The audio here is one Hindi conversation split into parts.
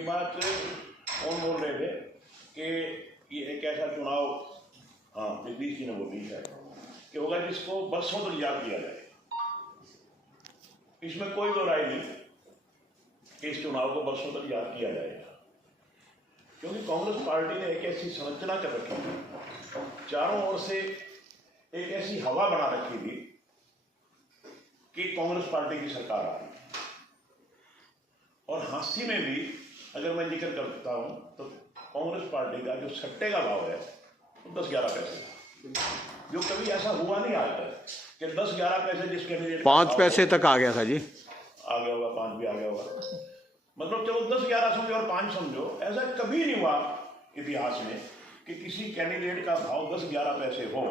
ये बात कौन बोल रहे थे कि ये एक ऐसा चुनाव, हाँ नीतीश जी ने बोली है कि होगा जिसको बरसों तक याद किया जाए। इसमें कोई दो राय नहीं कि इस चुनाव को बरसों तक याद किया जाएगा, क्योंकि कांग्रेस पार्टी ने एक ऐसी संरचना कर रखी थी, चारों ओर से एक ऐसी हवा बना रखी थी कि कांग्रेस पार्टी की सरकार आ रही है। और हांसी में भी अगर मैं जिक्र करता हूं तो कांग्रेस पार्टी का जो सट्टे का भाव है वो 10-11 पैसे, जो कभी ऐसा हुआ नहीं आज तक कि 10-11 पैसे जिस कैंडिडेट 5 पैसे तक आ गया था जी, आ गया होगा, 5 भी आ गया होगा, मतलब चलो 10-11 समझो और 5 समझो, ऐसा कभी नहीं हुआ इतिहास में कि किसी कैंडिडेट का भाव 10-11 पैसे हो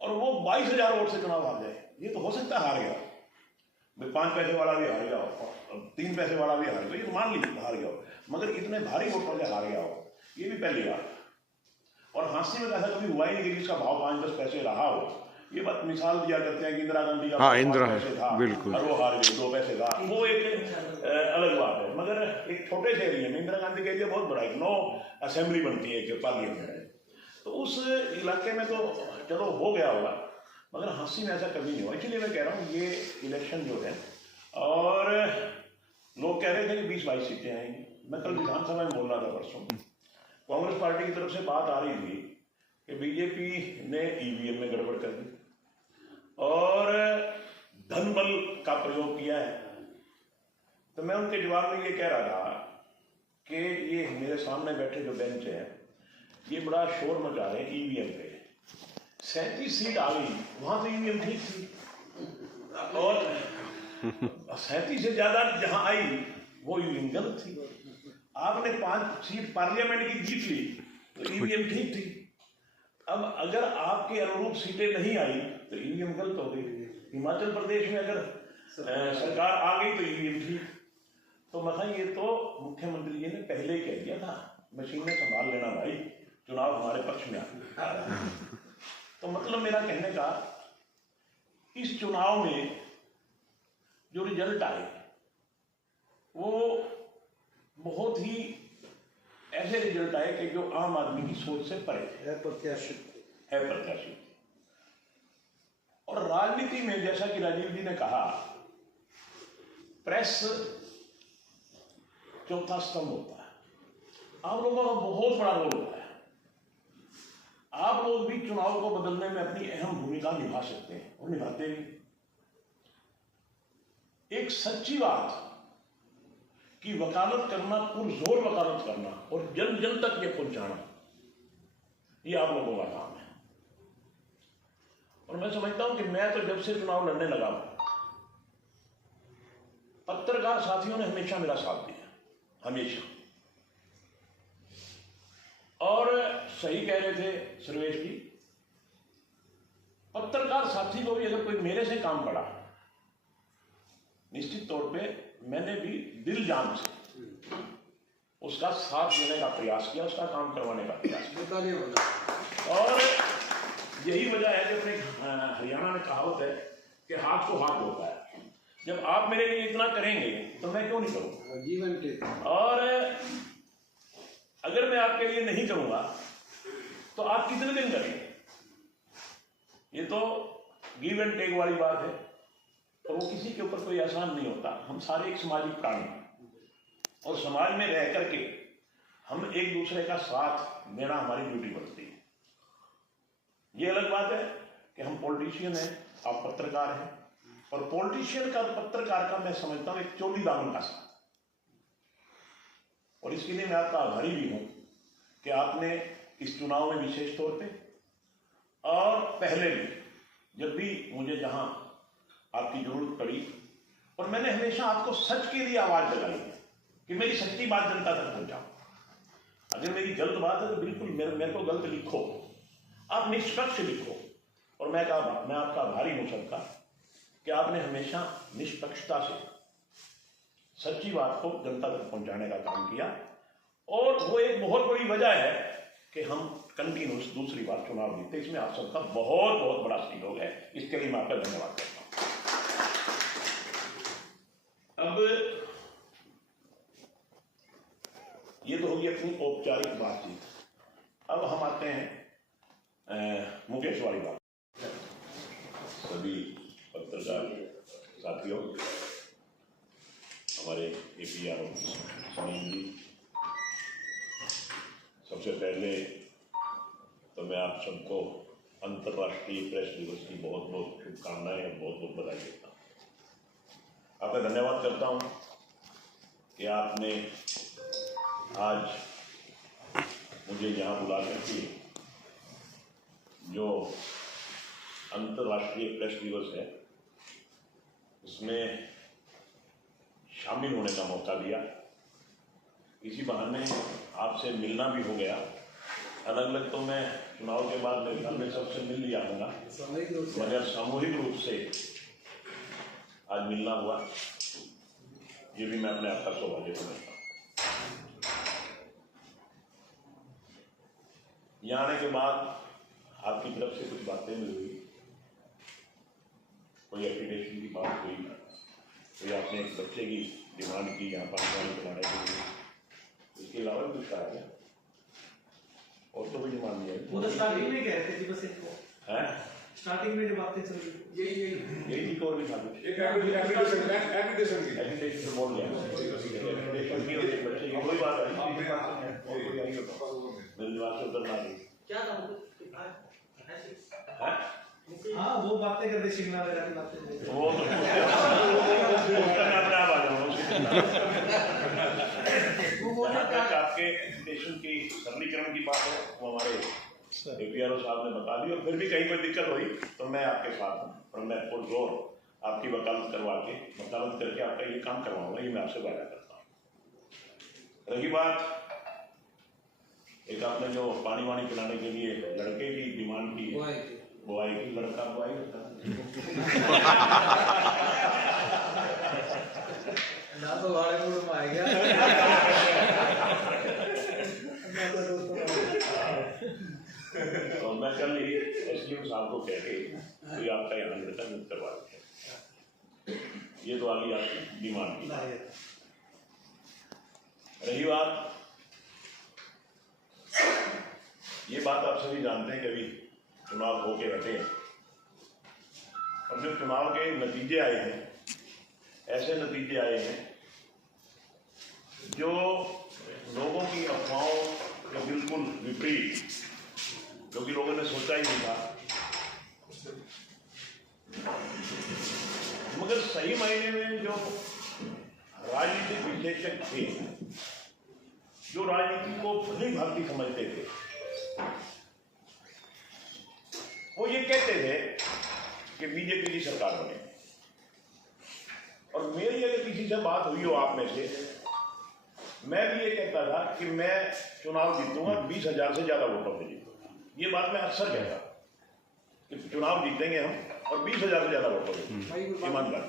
और वो 22,000 वोट से चुनाव हार जाए। ये तो हो सकता है हार गया, 5 पैसे वाला भी हार गया हो, 3 पैसे वाला भी हार गया, ये तो मान लीजिए हार गया हो, मगर इतने भारी वोटों से हार गया हो, ये भी पहली बार। और हांसी में ऐसा कभी हुआ ही नहीं कि जिसका भाव 5-10 पैसे रहा हो। ये बात मिसाल दिया करते हैं कि इंदिरा गांधी का 5 पैसे था बिल्कुल, और वो हार गई, 2 पैसे था, वो एक अलग बात है। मगर एक छोटे से एरिया में इंदिरा गांधी के एरिया बहुत बड़ा है, 9 असेंबली बनती है कि पार्लियामेंट है, तो उस इलाके में तो चलो हो गया होगा, मगर हांसी में ऐसा कभी नहीं हुआ। इसलिए मैं कह रहा हूँ ये इलेक्शन जो है, और लोग कह रहे थे कि 20-22 सीटें आएंगी। मैं कल विधानसभा में बोल रहा था परसों, कांग्रेस पार्टी की तरफ से बात आ रही थी कि बीजेपी ने ईवीएम में गड़बड़ कर दी और धन बल का प्रयोग किया है। तो मैं उनके जवाब में ये कह रहा था कि ये मेरे सामने बैठे जो बेंच है ये बड़ा शोर मचा रहे हैं ईवीएम पे। 37 सीट आ गई, वहां तो ईवीएम ठीक थी, और 37 से ज्यादा जहां आई वो ईवीएम गलत थी। आपने 5 सीट पार्लियामेंट की जीत ली तो ईवीएम ठीक थी। अब अगर आपके अनुरूप सीटें नहीं आई तो ईवीएम गलत हो गई। हिमाचल प्रदेश में अगर सरकार आ गई तो ईवीएम ठीक। तो मतलब ये तो मुख्यमंत्री जी ने पहले ही कह दिया था, मशीनें संभाल लेना भाई, चुनाव हमारे पक्ष में आ रहा है। तो मतलब मेरा कहने का, इस चुनाव में जो रिजल्ट आए वो बहुत ही ऐसे रिजल्ट आए कि जो आम आदमी की सोच से परे है, प्रत्याशित। और राजनीति में जैसा कि राजीव जी ने कहा, प्रेस चौथा स्तंभ होता है, आप लोगों का बहुत बड़ा रोल होता है। आप लोग भी चुनाव को बदलने में अपनी अहम भूमिका निभा सकते हैं और निभाते भी। एक सच्ची बात की वकालत करना, पुरजोर वकालत करना और जन जन तक ये पहुंचाना, ये आप लोगों का काम है। और मैं समझता हूं कि मैं तो जब से चुनाव लड़ने लगा हूं, पत्रकार साथियों ने हमेशा मेरा साथ दिया, हमेशा। और सही कह रहे थे सर्वेश जी, पत्रकार साथी को भी अगर कोई मेरे से काम पड़ा, निश्चित तौर पे मैंने भी दिल जान से उसका साथ देने का प्रयास किया, उसका काम करवाने का प्रयास किया। और यही वजह है कि अपने हरियाणा में कहावत है कि हाथ को हाथ होता है। जब आप मेरे लिए इतना करेंगे तो मैं क्यों नहीं करूंगा जीवन के। और अगर मैं आपके लिए नहीं करूंगा तो आप कितने दिन करेंगे? ये तो गिव एंड टेक वाली बात है, और वो किसी के ऊपर कोई आसान नहीं होता। हम सारे एक सामाजिक प्राणी हैं और समाज में रह करके हम एक दूसरे का साथ देना हमारी ड्यूटी बनती है। ये अलग बात है कि हम पॉलिटिशियन हैं, आप पत्रकार हैं, और पॉलिटिशियन का पत्रकार का मैं समझता हूं एक चोली दामन का साथ। और इसके लिए मैं आपका आभारी भी हूं कि आपने इस चुनाव में विशेष तौर पे और पहले भी जब भी मुझे जहां आपकी जरूरत पड़ी, और मैंने हमेशा आपको सच के लिए आवाज लगाई है कि मेरी सच्ची बात जनता तक पहुंचाओ। अगर मेरी गलत बात है तो बिल्कुल मेरे को गलत लिखो, आप निष्पक्ष लिखो। और मैं आपका आभारी हूं सबका कि आपने हमेशा निष्पक्षता से सच्ची बात को जनता तक पहुंचाने का काम किया। और वो एक बहुत बड़ी वजह है कि हम कंटिन्यूस दूसरी बार चुनाव जीते। इसमें आप सबका बहुत बहुत बड़ा सहयोग है, इसके लिए मैं आपका धन्यवाद करता हूं। अब होगी अपनी औपचारिक बातचीत। अब हम आते हैं मुकेश वाली बात। सभी पत्रकार साथियों, हमारे APR सुनील जी, सबसे पहले तो मैं आप सबको अंतर्राष्ट्रीय प्रेस दिवस की बहुत बहुत शुभकामनाएं और बहुत बहुत बधाई देता हूँ। आपका धन्यवाद करता हूँ कि आपने आज मुझे यहाँ बुला करके जो अंतर्राष्ट्रीय प्रेस दिवस है उसमें शामिल होने का मौका दिया। इसी बहाने आपसे मिलना भी हो गया। अलग अलग तो मैं चुनाव के बाद मेरे ख्याल में सबसे मिल लिया होगा, मगर सामूहिक रूप से आज मिलना हुआ, ये भी मैं अपने आप का सौभाग्य समझता हूँ। यहाँ आने के बाद आपकी तरफ से कुछ बातें मिल हुई, कोई एप्लीकेशन की बात हुई, कोई आपने एक बच्चे की डिमांड की यहाँ पानी बनाने के लिए, इसके अलावा कुछ कहा है और तो कोई डिमांड नहीं है। वो तो स्टार्टिंग में कह रहे थे जी, बस इनको हैं स्टार्टिंग में जो बातें चल रही यही थी। और भी था कुछ एक एप्लीकेशन की एप्लीकेशन बोल गया एप्लीकेशन की और एक बच्चे की कोई बात नहीं, मेरे दिमाग से उतर ना गई क्या था है। हाँ वो बातें कर रहे शिमला वगैरह की बातें वो तो अपने आप आ जाऊँ। आपके एजुकेशन की सरलीकरण की बात है, वो हमारे APRO साहब ने बता दी, और फिर भी कहीं कोई दिक्कत हुई तो मैं आपके साथ हूँ और मैं पुरजोर आपकी वकालत करके आपका ये काम करवाऊंगा, ये मैं आपसे वादा करता हूँ। रही बात एक आपने जो पानी वानी पिलाने के लिए लड़के की डिमांड की, बुआई की, लड़का बुआई होता ना तो वाले मूड में आ गया। तो मैं कल ही SDM साहब को कह के कोई आपका यहाँ लड़का नियुक्त करवा दें। ये तो आगे आपकी डिमांड की। रही बात, ये बात आप सभी जानते हैं कि अभी चुनाव होके हटे हैं और जो चुनाव के नतीजे आए हैं, ऐसे नतीजे आए हैं जो लोगों की अफवाहों के बिल्कुल विपरीत, जो कि लोगों ने सोचा ही नहीं था, मगर सही मायने में जो राजनीतिक विश्लेषक थे, जो राजनीति को भली भांति समझते थे, वो ये कहते थे कि बीजेपी की सरकार बने। और मेरी अगर किसी से बात हुई हो आप में से, मैं भी ये कहता था कि मैं चुनाव जीतूंगा 20,000 से ज्यादा वोटों से जीतूंगा। ये बात मैं अक्सर कहता कि चुनाव जीतेंगे हम और 20,000 से ज्यादा वोटों से। ईमानदार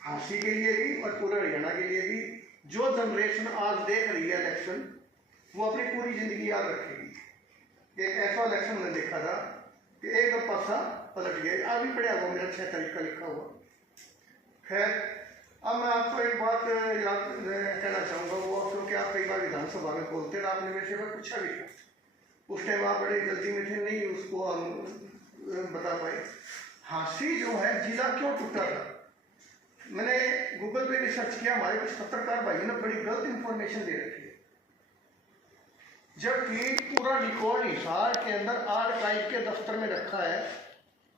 हांसी के लिए भी और पूरे हरियाणा के लिए भी जो जनरेशन आज देख रही है इलेक्शन, वो अपनी पूरी जिंदगी याद रखेगी। एक ऐसा इलेक्शन मैंने देखा था कि एक दफा सा पलट गया, आज भी पढ़ा हुआ मेरा 6 तारीख का लिखा हुआ। खैर, अब मैं आपको एक बात याद कहना चाहूँगा, वो क्योंकि आप कई बार विधानसभा में बोलते हैं, आपने मेरे से पूछा भी था, उस टाइम आप बड़े जल्दी में थे, नहीं उसको हम बता पाए। हांसी जो है जिला क्यों टूटा था, मैंने गूगल पे रिसर्च किया, हमारे कुछ पत्रकार भाइयों ने बड़ी गलत इंफॉर्मेशन दे रखी है, जबकि पूरा रिकॉर्ड हिसार के अंदर आर्काइव के दफ्तर में रखा है।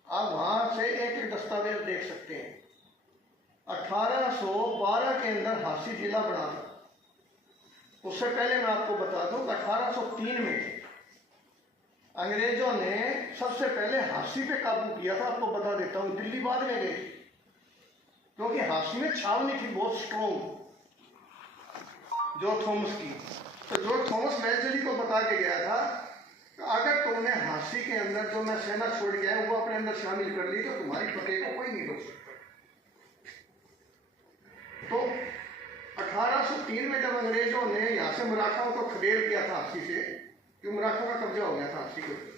आप वहां से एक एक दस्तावेज देख सकते हैं। 1812 के अंदर हांसी जिला बना था। उससे पहले मैं आपको बता दूं 1803 में अंग्रेजों ने सबसे पहले हांसी पे काबू किया था। आपको बता देता हूं, दिल्ली बाद में गई क्योंकि हांसी में छावनी थी बहुत स्ट्रॉन्ग, जो थॉमस की। तो जो थॉमस मैजरी को बता के गया था तो अगर तुमने हांसी के अंदर जो मैं सेना छोड़ गया वो अपने अंदर शामिल कर ली तो तुम्हारी फतेह को कोई नहीं रोक सकता। तो 1803 में जब अंग्रेजों ने यहाँ से मराठाओं को खदेड़ किया था हांसी से, क्यों मराठों का कब्जा हो गया था हांसी के ऊपर,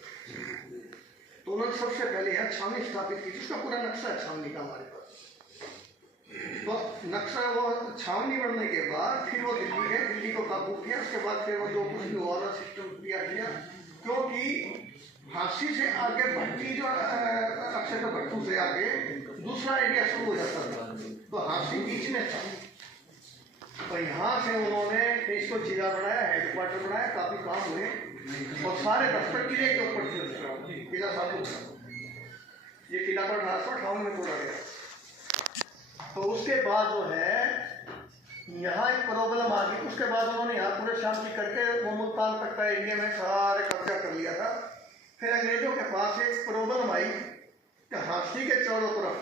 तो उन्होंने सबसे पहले यहाँ छावनी स्थापित की, जिसका पूरा नक्शा है छावनी का हमारे पास। तो नक्शा वो छावनी बनने के बाद फिर वो दिल्ली गए, दिल्ली को काबू किया, उसके बाद फिर वो जो कुछ भी वाला सिस्टम किया गया, क्योंकि झांसी से आगे भट्टी जो अक्षर भट्टू से आगे दूसरा एरिया शुरू हो जाता था, तो झांसी बीच में था। तो यहाँ से उन्होंने इसको जिला बनाया, हेडक्वार्टर बनाया, काफी काम हुए और सारे दफ्तर किले के ऊपर थे, किला साबुत, ये किला पर नासवा ठाउन में तोड़ा गया। तो उसके बाद जो है यहाँ एक प्रॉब्लम आ गई, उसके बाद उन्होंने यहाँ पूरे शांति करके वो मुल्तान तक का एरिया में सारे कब्जा कर लिया था। फिर अंग्रेजों के पास एक प्रॉब्लम आई कि झांसी के चारों तरफ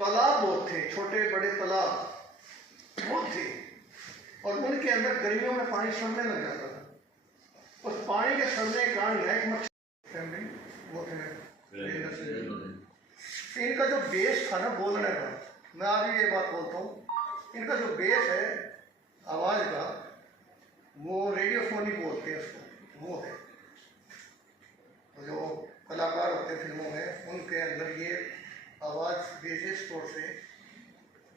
तालाब बहुत थे, छोटे बड़े तालाब बहुत थे, और उनके अंदर गर्मियों में पानी सड़ने लग जाता था। उस पानी के सड़ने के कारण एक मछली वो थे, इनका जो बेस था ना बोलने का, मैं आज भी ये बात बोलता हूँ, इनका जो बेस है आवाज़ का, वो रेडियोफोनिक बोलते हैं उसको, वो है जो कलाकार होते हैं फिल्मों में, उनके अंदर ये आवाज़ बेसिस तौर से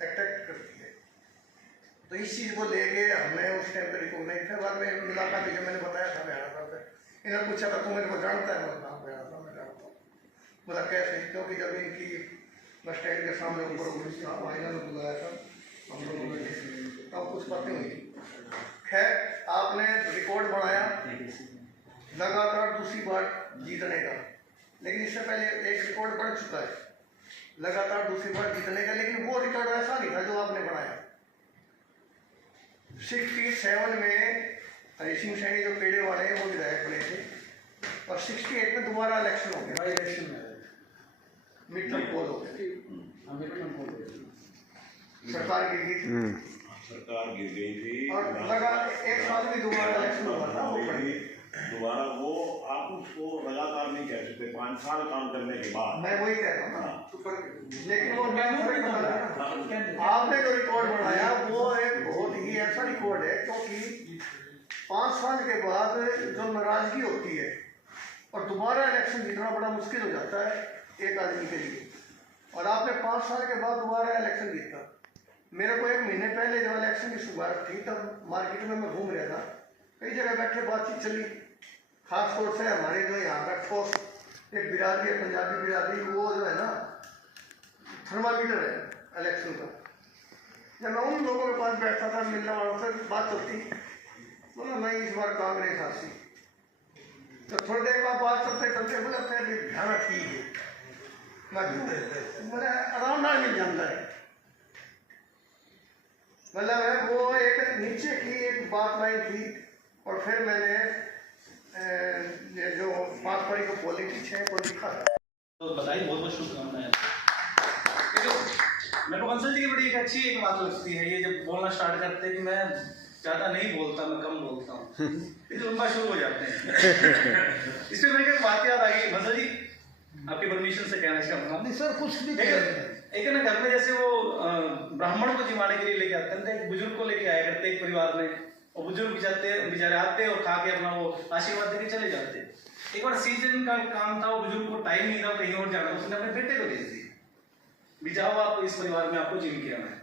अट्रैक्ट करती है। तो इस चीज़ को लेके हमने उस टाइम पर रिकॉग्नाइज था। बाद में मुलाकात जो मैंने बताया था बयाना साहब से, इन्होंने पूछा था तुम मेरे को जानता है? मैं नाम बयाना साहब मैं जानता हूँ। बोला कैसे? क्योंकि जब इनकी बस स्टैंड के सामने ऊपर इन्होंने बुलाया था, हम लोगों ने तब कुछ बातें हुई। खैर आपने रिकॉर्ड बनाया लगातार दूसरी बार जीतने का, लेकिन इससे पहले एक रिकॉर्ड बन चुका है लगातार दूसरी बार जीतने का, लेकिन वो रिकॉर्ड ऐसा नहीं था जो आपने बनाया। 67 में हरी सिंह सैनी जो पेड़े वाले हैं वो विधायक बने थे, और 68 में दोबारा इलेक्शन हो गया, इलेक्शन में मिड टर्म पोल हो गया, सरकार गिर गई थी, सरकार गिर गई थी और लगा एक साल में दोबारा इलेक्शन हुआ था, वो बढ़ गई दोबारा। वो आप उसको लगातार नहीं कह सकते, 5 साल काम करने के बाद। मैं वही कह रहा हूँ ना, लेकिन वो आपने जो रिकॉर्ड बनाया वो एक बहुत ही ऐसा रिकॉर्ड है, क्योंकि 5 साल के बाद जो नाराजगी होती है और दोबारा इलेक्शन जीतना बड़ा मुश्किल हो जाता है एक आदमी के लिए, और आपने 5 साल के बाद दोबारा इलेक्शन जीता। मेरे को 1 महीने पहले जब इलेक्शन की शुरुआत थी तब मार्केट में मैं घूम रहा था, कई जगह बैठे बातचीत चली, खास तौर से हमारे जो यहाँ का ठोस एक बिरादरी है, पंजाबी बिरादरी, वो जो है ना थर्मामीटर है इलेक्शन का। जब मैं उन लोगों के पास बैठता था, मिलने वालों से बात होती, बोला नहीं इस बार कांग्रेस हासी। तो थोड़ी देर बाद बात करते करते बोला फिर ध्यान ठीक है, मैं आराम ना मिल जाता है। मतलब वो एक नीचे की एक बात लाई थी, और फिर मैंने ये जो 5 तारीख को पॉलिटिक्स है वो लिखा है। तो बताइए, बहुत बहुत शुभकामनाएं। मेरे को बंसल जी की बड़ी एक अच्छी एक बात लगती है, ये जब बोलना स्टार्ट करते हैं कि मैं ज़्यादा नहीं बोलता, मैं कम बोलता हूँ, ये तो उनका शुरू हो जाते हैं। इसमें मेरे को एक बात याद आ गई, बंसल जी आपकी परमिशन से कहना चाहूँगा। नहीं सर, कुछ भी एक ना घर में जैसे वो ब्राह्मण को जिमाने के लिए लेके आते थे, एक बुजुर्ग को लेके आया करते एक परिवार में, और बुजुर्ग बेचारे आते और खा के अपना वो आशीर्वाद देके चले जाते। एक बार सीजन का काम था, वो बुजुर्ग को टाइम नहीं था कहीं और जाना, उसने अपने बेटे को भेज दिया, भी जाओ आप इस परिवार में आपको जिम किया है,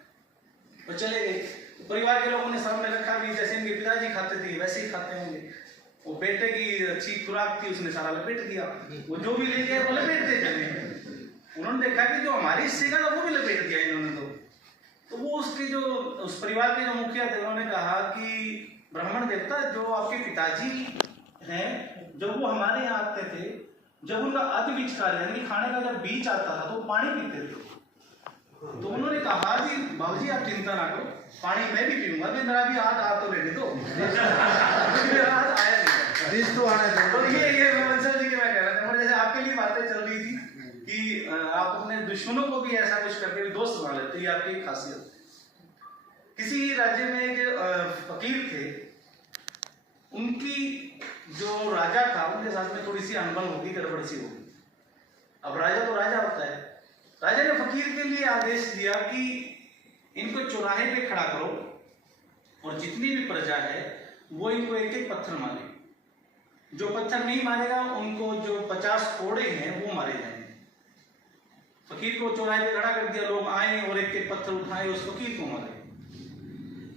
और चले गए। तो परिवार के लोगों ने सामने रखा भी, जैसे इनके पिताजी खाते थे वैसे ही खाते होंगे। वो बेटे की अच्छी खुराक थी, उसने सारा लपेट दिया, वो जो भी लेके आए वो लपेट देते। उन्होंने देखा कि जो हमारे हिस्से का था वो भी लपेट दिया इन्होंने। तो वो उसके जो उस परिवार के जो मुखिया थे, उन्होंने कहा कि ब्राह्मण देवता, जो आपके पिताजी हैं, जब वो हमारे यहाँ आते थे, जब उनका आदि बीज कार्य यानी खाने का जब बीज आता था तो वो पानी पीते थे। तो उन्होंने कहा जी बाबूजी आप चिंता ना करो, पानी मैं भी पीऊंगा, मेरा भी हाथ आ तो लेने दो। मेरा हाथ आया नहीं, तो आना चाहिए। तो ये बंसल जी की मैं कह रहा था, जैसे आपके लिए बातें चल रही थी कि आप अपने दुश्मनों को भी ऐसा कुछ करके दोस्त बना लेते, ये आपकी खासियत। किसी राज्य में एक फकीर थे, उनकी जो राजा था उनके साथ में थोड़ी सी अनबन होगी, गड़बड़ सी होगी। अब राजा तो राजा होता है, राजा ने फकीर के लिए आदेश दिया कि इनको चौराहे पे खड़ा करो, और जितनी भी प्रजा है वो इनको एक एक पत्थर मारे, जो पत्थर नहीं मारेगा उनको जो 50 कोड़े हैं वो मारे जाएंगे। फकीर को चौराहे पे खड़ा कर दिया, लोग आए और एक एक पत्थर उठाए, उस फकीर को मारे।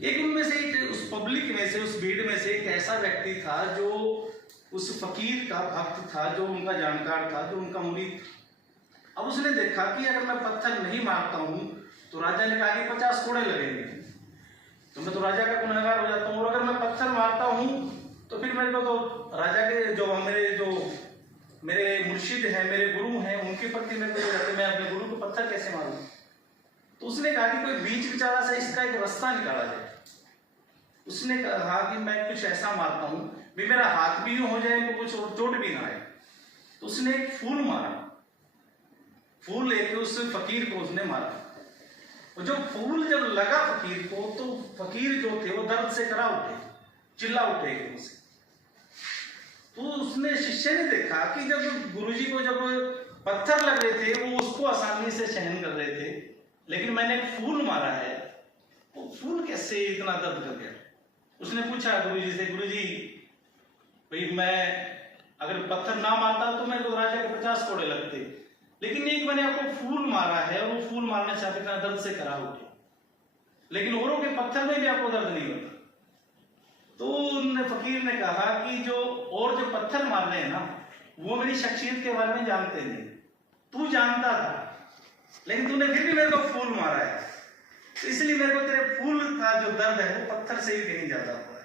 एक उनमें से एक, उस पब्लिक में से, उस भीड़ में से एक ऐसा व्यक्ति था जो उस फकीर का भक्त था, जो उनका जानकार था, जो उनका मुरीद था। अब उसने देखा कि अगर मैं पत्थर नहीं मारता हूं तो राजा ने कहा कि 50 कोड़े लगेंगे, तो मैं तो राजा का गुनहगार हो जाता हूं, और अगर मैं पत्थर मारता हूं तो फिर मेरे को तो राजा के जो मेरे मुर्शिद हैं, मेरे गुरु हैं, उनके प्रति मेरे को, मैं अपने गुरु को पत्थर कैसे मारूं। तो उसने कहा कि कोई बीच विचारा से इसका एक रास्ता निकाला जाए। उसने कहा कि मैं कुछ ऐसा मारता हूं भी मेरा हाथ भी यूं हो जाए तो कुछ और चोट भी ना आए। तो उसने एक फूल मारा, फूल लेके उस फकीर को उसने मारा, और जो फूल जब लगा फकीर को तो फकीर जो थे वो दर्द से करा उठे, चिल्ला उठे एकदम से। तो उसने शिष्य ने देखा कि जब गुरुजी को जब पत्थर लग रहे थे वो उसको आसानी से सहन कर रहे थे, लेकिन मैंने एक फूल मारा है, वो फूल कैसे इतना दर्द कर गया। उसने पूछा गुरुजी से, गुरुजी भाई मैं अगर पत्थर ना मारता तो मेरे को राजा के 50 कोड़े लगते, लेकिन एक मैंने आपको फूल मारा है और वो फूल मारने से आप इतना दर्द से करा उठे, लेकिन औरों के पत्थर में भी आपको दर्द नहीं होता। तो फकीर ने कहा कि जो और जो पत्थर मार रहे हैं ना, वो मेरी शख्सियत के बारे में जानते नहीं, तू जानता था लेकिन तूने फिर भी मेरे को फूल मारा है, तो इसलिए मेरे को तेरे फूल का जो दर्द है वो पत्थर से भी कहीं ज्यादा हुआ है।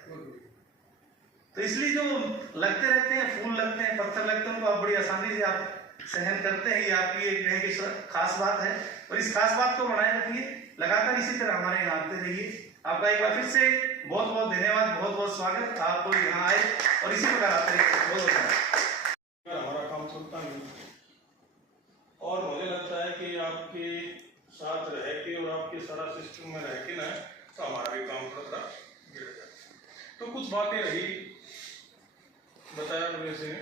तो इसलिए जो लगते रहते हैं, फूल लगते हैं, पत्थर लगते हैं, उनको आप बड़ी आसानी से आप सहन करते हैं, ये आपकी एक खास बात है, और इस खास बात को बनाए रखिए, लगातार इसी तरह हमारे यहाँ आते रहिए। आपका एक बार फिर से बहुत बहुत धन्यवाद, बहुत बहुत स्वागत, आप यहाँ आए और इसी प्रकार आते रहिए। बहुत बहुत हमारा काम चलता नहीं, और मुझे लगता है कि आपके साथ रह के और आपके सारा सिस्टम में रह के ना, तो हमारा भी काम थोड़ा गिर जाए। तो कुछ बातें रही बताया वैसे ने।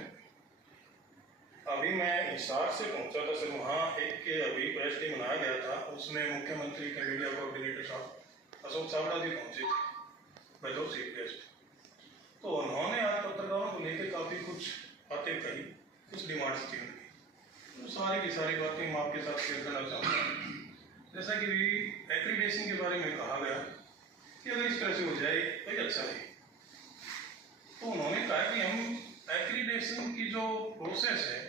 अभी मैं हिसार से पहुंचा था सर, वहाँ एक के अभी प्रेस डे मनाया गया था, उसमें मुख्यमंत्री के मीडिया कोऑर्डिनेटर साहब अशोक चावड़ा जी पहुंचे थे बैठो चीफ गेस्ट। तो उन्होंने आज पत्रकारों को लेकर काफ़ी कुछ बातें कही, कुछ डिमांड्स थी उनकी, तो सारी की सारी बातें मैं आपके साथ शेयर करना चाहूँगा। जैसा कि एक्रीडेशन के बारे में कहा गया कि अगर इस तरह से हो जाए तो अच्छा है, तो उन्होंने कहा कि हम एक्रीडेशन की जो प्रोसेस है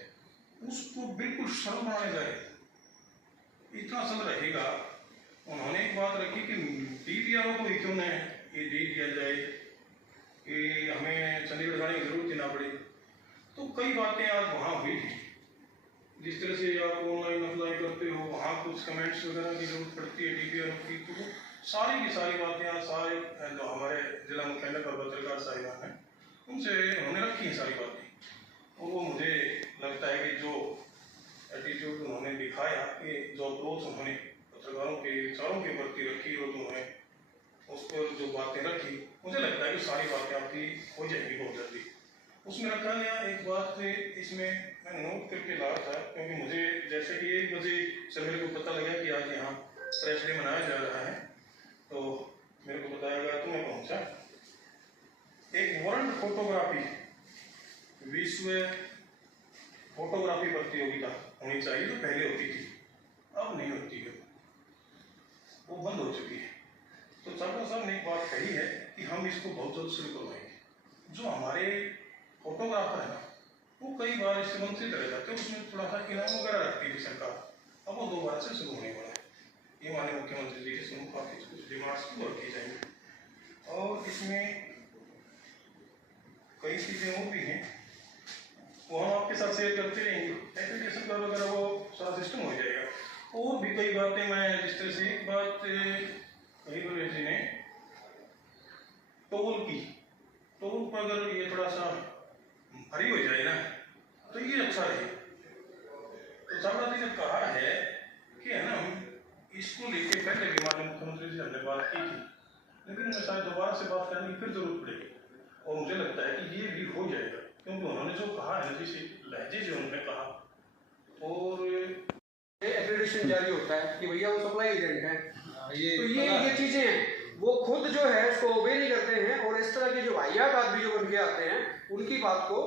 उसको बिल्कुल सरल बनाने जा रहे हैं, इतना सरल रहेगा। उन्होंने एक बात रखी कि DPRO को क्यों न ये दे दिया जाए कि हमें चंडीगढ़ जाने की जरूरत ही ना पड़े। तो कई बातें आज वहाँ हुई थी, जिस तरह से आप ऑनलाइन अप्लाई करते हो वहाँ कुछ कमेंट्स वगैरह की जरूरत पड़ती है DPRO की, तो सारी की सारी बातें आज सारे जो हमारे जिला मुख्यालय पर पत्रकार साहिबान हैं उनसे उन्होंने रखी हैं सारी बातें। और वो मुझे लगता है कि जो एटीट्यूड उन्होंने दिखाया, कि जो अप्रोच उन्होंने पत्रकारों के विचारों के प्रति रखी और उन्होंने उस पर जो बातें रखी, मुझे लगता है कि सारी बातें आपकी हो जाएंगी बहुत जल्दी। उसमें रखा गया एक बात इसमें मैं नोट करके लाया था, क्योंकि मुझे जैसे कि 1 बजे से मेरे को पता लगा कि आज यहाँ प्रेस डे मनाया जा रहा है, तो मेरे को बताया गया तो मैं पहुँचा। एक वर्ल्ड फोटोग्राफी विश्व फोटोग्राफी प्रतियोगिता होनी चाहिए, जो पहले होती थी अब नहीं होती है, वो बंद हो चुकी है। तो चावड़ा साहब ने एक बात कही है कि हम इसको बहुत जल्द शुरू करवाएंगे। जो हमारे फोटोग्राफर है ना, वो कई बार इससे वंचित रह जाते हैं, उसमें थोड़ा सा इनाम वगैरह रखती थी सरकार, अब वो दोबारा से शुरू होने वाला है। ये माननीय मुख्यमंत्री जी के सम्मुख काफी कुछ डिमांड्स पूरी की जाएंगी। और इसमें कई चीजें और भी हैं, वो हम आपके साथ शेयर करते रहेंगे। एप्लीकेशन का वगैरह वो सारा सिस्टम हो जाएगा। और भी कई बातें मैं जिस तरह से एक बात कही जी ने टोल की, टोल पर अगर ये थोड़ा सा फ्री हो जाए ना तो ये अच्छा रहे। तो चावड़ा जी ने कहा है कि है ना, हम इसको लेके पहले भी माननीय मुख्यमंत्री जी हमने बात की थी, लेकिन हमें शायद दोबारा से बात करने की फिर जरूरत पड़ेगी, और मुझे लगता है कि ये भी हो जाएगा, क्योंकि उन्होंने जो कहा है जिस लहजे से उन्होंने कहा। और एक्रेडिटेशन जारी होता है कि भैया वो सप्लाई एजेंट है, तो ये चीजें हैं, वो खुद जो है उसको ओबे नहीं करते हैं, और इस तरह के जो वाहियात आदमी जो बन के आते हैं उनकी बात को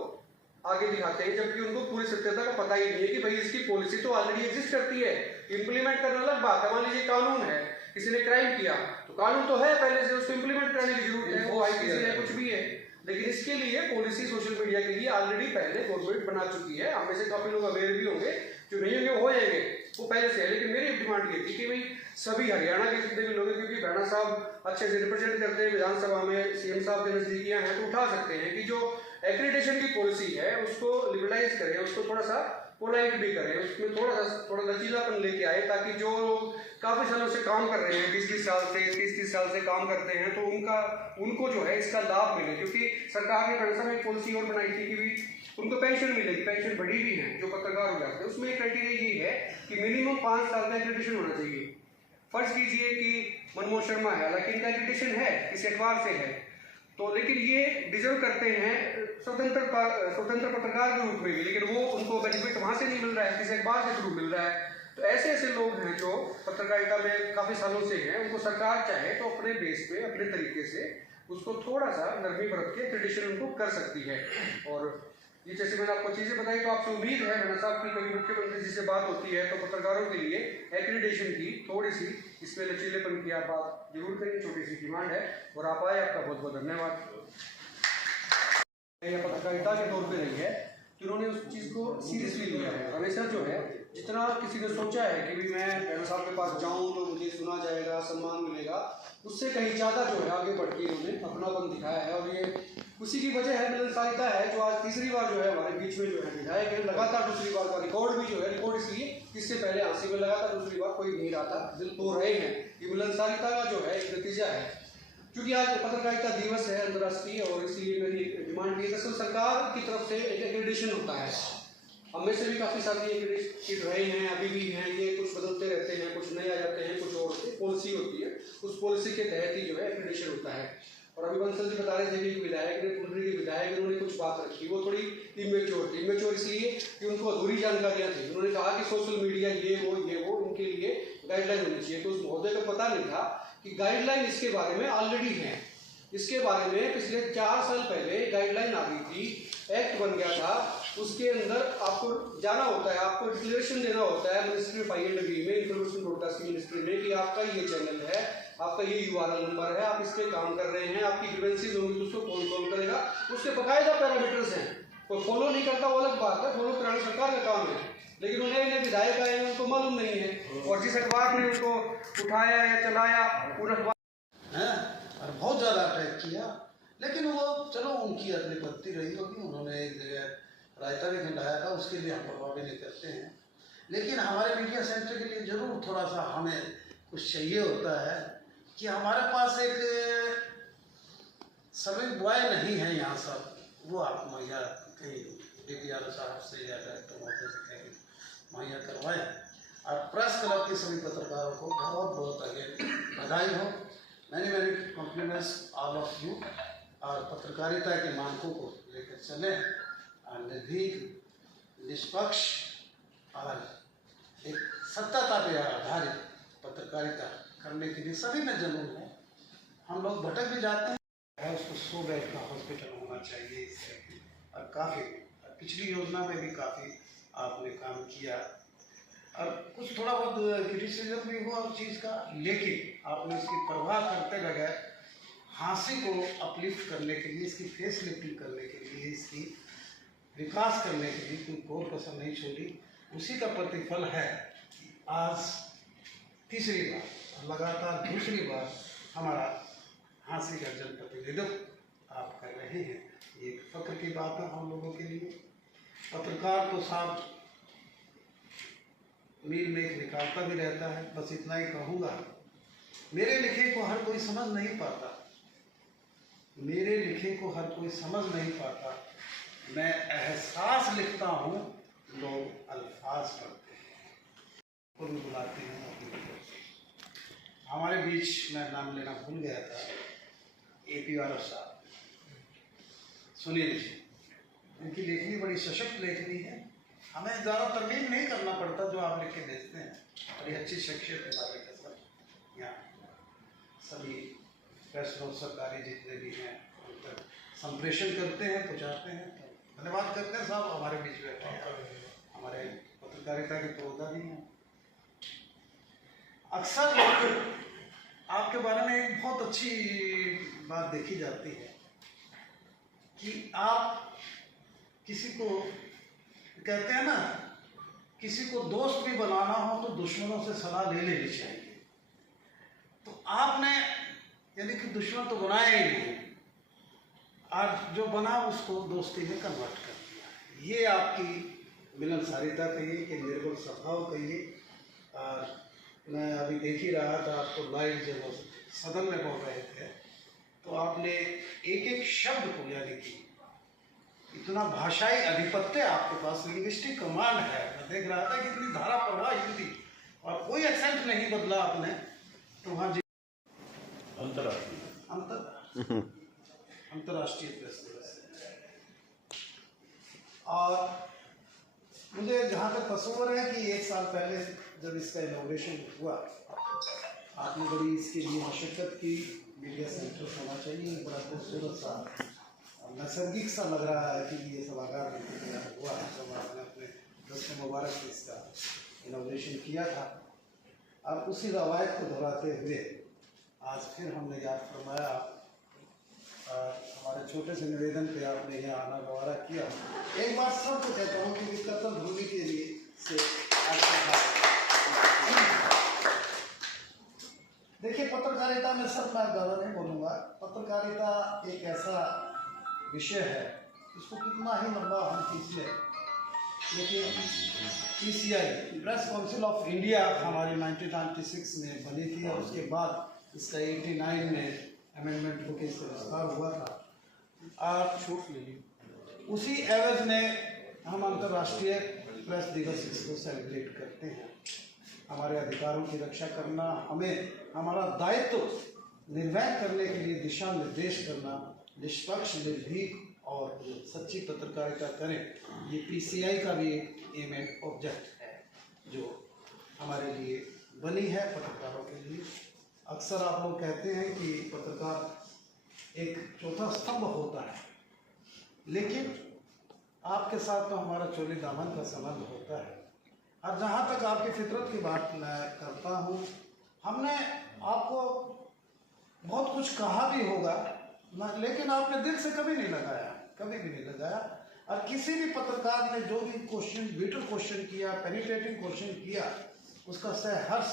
आगे दिखाते हैं, जबकि उनको पूरी सत्यता का पता ही नहीं है कि भाई इसकी पॉलिसी तो ऑलरेडी एग्जिस्ट करती है, इम्प्लीमेंट करना अलग बात है। मान लीजिए कानून है, किसी ने क्राइम किया तो कानून तो है पहले से, उसको इम्प्लीमेंट करने की जरूरत है, वो आईपीसी है कुछ भी है, लेकिन इसके लिए पॉलिसी सोशल मीडिया के लिए ऑलरेडी पहले गवर्नमेंट बना चुकी है। हम में से काफी लोग अवेयर भी होंगे, जो नहीं होंगे हो जाएंगे, वो पहले से है। लेकिन मेरी डिमांड ये थी कि भाई सभी हरियाणा के जितने भी लोग हैं, क्योंकि भैणा साहब अच्छे से रिप्रेजेंट करते हैं विधानसभा में, सीएम साहब के नजदीकियां हैं, तो उठा सकते हैं कि जो एक्रेडिटेशन की पॉलिसी है उसको लिबरलाइज करें, उसको थोड़ा सा पोलाइट भी करें, उसमें थोड़ा लचीलापन लेके आए, ताकि जो लोग काफी सालों से काम कर रहे हैं, 20-20 साल से 30-30 साल से काम करते हैं, तो उनको जो है इसका लाभ मिले। क्योंकि सरकार ने पैसा में एक पॉलिसी और बनाई थी कि भी उनको पेंशन मिलेगी, पेंशन बढ़ी भी है जो पत्रकार हो जाते हैं, उसमें क्राइटेरिया ये है कि मिनिमम 5 साल का एक्रेडिटेशन होना चाहिए। फर्ज कीजिए कि मनमोहन शर्मा है, हालांकि इनका एक्रेडिटेशन है, किसी अखबार से है, तो लेकिन ये डिजर्व करते हैं स्वतंत्र पत्रकार के रूप में भी, लेकिन वो उनको बेनिफिट वहां से नहीं मिल रहा है, किसी अखबार के थ्रू मिल रहा है। तो ऐसे ऐसे लोग हैं जो पत्रकारिता में काफी सालों से हैं, उनको सरकार चाहे तो अपने बेस पे अपने तरीके से उसको थोड़ा सा नरमी बरत के एक्रेडिटेशन उनको कर सकती है। और ये जैसे मैंने आपको चीजें बताई, तो आपसे उम्मीद है भैणा साहब की कभी मुख्यमंत्री जी से बात होती है तो पत्रकारों के लिए एक्रेडिटेशन की थोड़ी सी इसमें लचीलेपन की आप बात जरूर करें, छोटी सी डिमांड है। और आप आए, आपका बहुत बहुत धन्यवाद। यह पत्रकारिता के तौर पे नहीं है, जिन्होंने उस चीज को सीरियसली लिया है। हमेशा जो है जितना किसी ने सोचा है कि भी मैं भैणा साहब के पास जाऊं तो मुझे सुना जाएगा, सम्मान मिलेगा, उससे कहीं ज्यादा जो है आगे बढ़ के उन्होंने अपनापन दिखाया है। और ये उसी की वजह है, मिलनसारिता है, जो आज तीसरी बार जो है हमारे बीच में जो है विधायक है, लगातार दूसरी बार का रिकॉर्ड भी जो है, रिकॉर्ड इसलिए इससे पहले हांसी में लगातार दूसरी बार कोई नहीं रहा था, दिल हो रहे हैं। ये मिलनसारिता का जो है एक नतीजा है। क्योंकि आज पत्रकारिता दिवस है अंतर्राष्ट्रीय, और इसलिए मेरी डिमांड भी है, दरअसल सरकार की तरफ से एक एक्रेडिटेशन होता है। हम में से भी काफी सारे एक्रेडिट रहे हैं, अभी भी हैं, ये कुछ बदलते रहते हैं, कुछ नए आ जाते हैं, कुछ और पॉलिसी होती है, उस पॉलिसी के तहत ही जो है एक्रेडिटेशन होता है। और अभी बंसल जी बता रहे थे कि विधायक ने, पुंडरी के विधायक उन्होंने कुछ बात रखी, वो थोड़ी इमेच्योर इसलिए कि उनको अधूरी जानकारियां थी। उन्होंने कहा कि सोशल मीडिया ये वो इनके लिए गाइडलाइन होनी चाहिए, तो उस महोदय को पता नहीं था कि गाइडलाइन इसके बारे में ऑलरेडी है। इसके बारे में पिछले 4 साल पहले गाइडलाइन आ गई थी, एक्ट बन गया था, उसके अंदर आपको जाना होता है, आपको डिक्लेरेशन देना होता है मिनिस्ट्री ऑफ आई&बी में, इंफॉर्मेशन ब्रॉडकास्टिंग मिनिस्ट्री में, कि आपका ये चैनल है, आपका ये URL नंबर है, आप इस पे काम कर रहे हैं, आपकी ग्रीवेंसीज होंगी तो उसको कौन सॉल्व करेगा, उसके बकायदा पैरामीटर्स हैं। कोई फॉलो नहीं करता वो अलग बात है, फॉलो कराना सरकार का काम है, लेकिन उन्हें विधायक आए हैं उनको मालूम नहीं है, और जिस अखबार ने उनको उठाया या चलाया उन अखबार और बहुत ज़्यादा अटैक किया। लेकिन वो चलो उनकी अपनी पत्ती रही होगी, उन्होंने एक जगह रायता भी खिलाया था, उसके लिए हम परवाह भी नहीं करते हैं। लेकिन हमारे मीडिया सेंटर के लिए जरूर थोड़ा सा हमें कुछ चाहिए होता है कि हमारे पास एक सर्विंग बॉय नहीं है यहाँ सब, वो आप मुहैया कहीं DPR साहब से या डायरेक्टर महोदय से कहीं मुहैया करवाएं। और प्रेस क्लब के सभी पत्रकारों को बहुत बहुत आगे बधाई हो, many compliments all of you. और पत्रकारिता के मानकों को लेकर चले और निर्भीक, निष्पक्ष और एक सत्यता पर आधारित पत्रकारिता करने के लिए सभी में जुनून है। हम लोग भटक भी जाते हैं, उसको 100 बेड का हॉस्पिटल होना चाहिए इससे। और काफ़ी पिछली योजना में भी काफ़ी आपने काम किया, और कुछ थोड़ा बहुत क्रिटिसिज्म भी हुआ उस चीज़ का, लेकिन आपने इसकी परवाह करते बगैर हाँसी को अपलिफ्ट करने के लिए, इसकी फेस लिफ्टिंग करने के लिए, इसकी विकास करने के लिए कोई कोर कसर नहीं छोड़ी। उसी का प्रतिफल है आज तीसरी बार लगातार दूसरी बार हमारा हाँसी का जनप्रतिनिधित्व आप कर रहे हैं। ये एक फक्र की बात है हम लोगों के लिए। पत्रकार तो साहब मील में एक निकालता भी रहता है। बस इतना ही कहूँगा, मेरे लिखे को हर कोई समझ नहीं पाता, मेरे लिखे को हर कोई समझ नहीं पाता। मैं एहसास लिखता हूँ, लोग अल्फाज पढ़ते हैं, खुद बुलाते हैं अपनी तरफ से। हमारे बीच मैं नाम लेना भूल गया था, APR साहब, सुनील जी, इनकी लेखनी बड़ी सशक्त लेखनी है। हमें ज़्यादा तरमीम नहीं करना पड़ता, जो आप लिख के भेजते हैं बड़ी अच्छी शख्सियत के बारे में सब यहाँ सभी प्रेस और सरकारी जितने भी हैं उन तक संप्रेषण करते हैं, पहुँचाते हैं। धन्यवाद करते हैं साहब हमारे बीच में हमारे पत्रकारिता के पौधा भी हैं। अक्सर आपके बारे में एक बहुत अच्छी बात देखी जाती है कि आप किसी को कहते हैं ना, किसी को दोस्त भी बनाना हो तो दुश्मनों से सलाह ले लेनी चाहिए। तो आपने यानी कि दुश्मन तो बनाया ही नहीं, आज जो बना उसको दोस्ती में कन्वर्ट कर दिया। ये आपकी मिलनसारिता कहिए कि निर्बल स्वभाव कहिए। और मैं अभी देख ही रहा था आपको लाइव जब सदन में बोल रहे थे तो आपने एक एक शब्द को यानी कि इतना भाषाई अधिपत्य आपके पास, लिंग्विस्टिक कमांड है। मैं देख रहा था कि इतनी धारा प्रवाह हिंदी और कोई एक्सेंट नहीं बदला आपने। तो वहाँ अंतर्राष्ट्रीय प्रेस दिवस और मुझे जहाँ तक तस्वर है कि 1 साल पहले जब इसका इनॉग्रेशन हुआ आपने बड़ी इसके लिए मशक्कत की। मीडिया सेंटर होना चाहिए, बड़ा खूबसूरत सा और नैसर्गिक सा लग रहा है कि ये सभागार हुआ है। जब आपने अपने दस्त मुबारक से इसका इनॉग्रेशन किया था और उसी रवायत को दोहराते हुए आज फिर हमने याद फरमाया। हमारे छोटे से निवेदन पे आपने यहाँ आना गवारा किया। एक बात सबको कहता हूँ कि कतल भूमि के लिए से देखिए, पत्रकारिता में सब मैं ज़्यादा नहीं बोलूँगा। पत्रकारिता एक ऐसा विषय है इसको कितना ही लंबा हम खींच लें, लेकिन PCI press council of India हमारी 1996 में बनी थी और उसके बाद इसका 89 में अमेंडमेंट होकर इसका विस्तार हुआ था। और छूट ली उसी एवज में हम अंतर्राष्ट्रीय प्रेस दिवस इसको सेलिब्रेट करते हैं। हमारे अधिकारों की रक्षा करना, हमें हमारा दायित्व निर्वहन करने के लिए दिशा निर्देश करना, निष्पक्ष, निर्भीक और सच्ची पत्रकारिता करें, ये PCI का भी एक एम एंड ऑब्जेक्ट है जो हमारे लिए बनी है पत्रकारों के लिए। अक्सर आप लोग कहते हैं कि पत्रकार एक चौथा स्तंभ होता है, लेकिन आपके साथ तो हमारा चोली दामन का संबंध होता है। और जहाँ तक आपकी फितरत की बात मैं करता हूँ, हमने आपको बहुत कुछ कहा भी होगा लेकिन आपने दिल से कभी नहीं लगाया, कभी भी नहीं लगाया। और किसी भी पत्रकार ने जो भी क्वेश्चन, बिटर क्वेश्चन किया, पेनिट्रेटिंग क्वेश्चन किया, उसका सहर्ष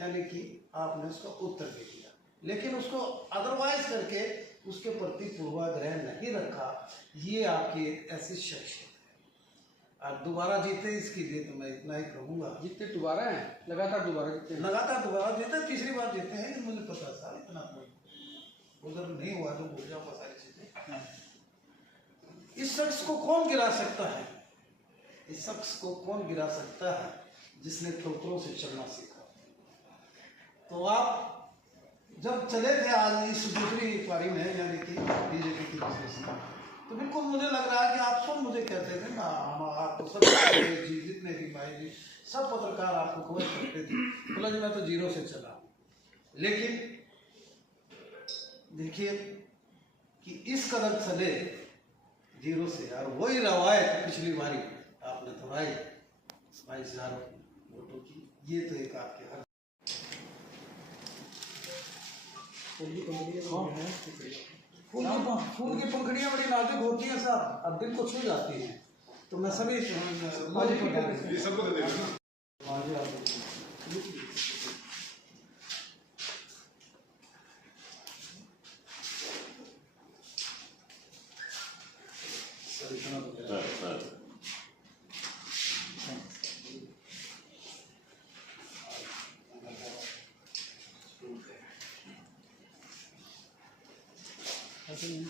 यानी कि आपने उसका उत्तर भी दिया, लेकिन उसको अदरवाइज करके उसके प्रति पूर्वाग्रह नहीं रखा। ये आपकी ऐसी शख्सियत है। और दोबारा जीते इसके लिए तो मैं इतना ही कहूँगा। जीतते दोबारा हैं, लगातार दोबारा जीते हैं। लगातार दोबारा जीते, तीसरी बार जीते हैं। मुझे पता था इतना उधर नहीं हुआ तो भूल जाऊँगा सारी चीज़ें। इस शख्स को कौन गिरा सकता है? इस शख्स को कौन गिरा सकता है जिसने ठोकरों से चलना सीखा? तो आप जब चले थे आज इस दूसरी पारी में यानी कि बीजेपी की दूसरी सीट, तो बिल्कुल मुझे लग रहा है कि आप सब मुझे कहते थे ना, हम आपको सब जी जितने भी भाई जी सब पत्रकार आपको कवर करते थे, बोला जी मैं तो 0 से चला। लेकिन देखिए कि इस कदर चले 0 से, और वही रवायत पिछली बारी आपने दोहराई 22,000 वोटों की। ये तो एक आपके हर फूल की पंखड़ियाँ बड़ी नाजुक होती हैं साहब, अब दिल को छू जाती हैं। तो मैं सभी ये सबको दे देना। ऐसे नहीं